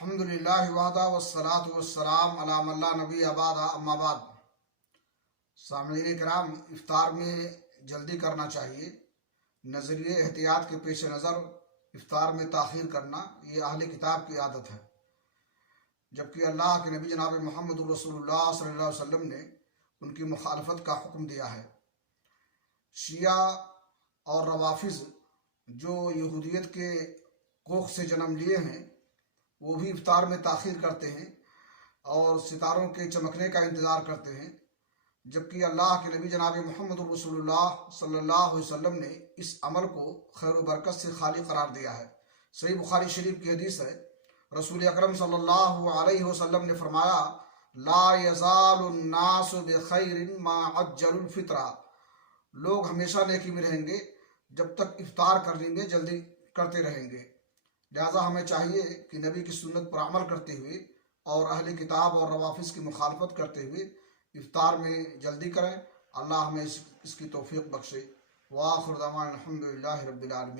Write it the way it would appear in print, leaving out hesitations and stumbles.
الحمدللہ وحدہ والصلاة والسلام علی من لا نبی بعد اما بعد۔ سامعین کرام، افطار میں جلدی کرنا چاہیے۔ نظریہ احتیاط کے پیش نظر افطار میں تاخیر کرنا یہ اہل کتاب کی عادت ہے، جبکہ اللہ کے نبی جناب محمد رسول اللہ صلی اللہ علیہ وسلم نے ان کی مخالفت کا حکم دیا ہے۔ شیعہ اور روافض جو یہودیت کے کوکھ سے جنم لیے ہیں، وہ بھی افطار میں تاخیر کرتے ہیں اور ستاروں کے چمکنے کا انتظار کرتے ہیں، جبکہ اللہ کے نبی جناب محمد رسول اللہ صلی اللہ علیہ وسلم نے اس عمل کو خیر و برکت سے خالی قرار دیا ہے۔ صحیح بخاری شریف کی حدیث ہے، رسول اکرم صلی اللہ علیہ وسلم نے فرمایا، لا یزال الناس بخیر ما عجل الفطرہ، لوگ ہمیشہ نیکی میں رہیں گے جب تک افطار کر لیں گے، جلدی کرتے رہیں گے۔ لہٰذا ہمیں چاہیے کہ نبی کی سنت پر عمل کرتے ہوئے اور اہل کتاب اور روافض کی مخالفت کرتے ہوئے افطار میں جلدی کریں۔ اللہ ہمیں اس کی توفیق بخشے۔ وآخر دعوانا الحمدللہ رب العالمین۔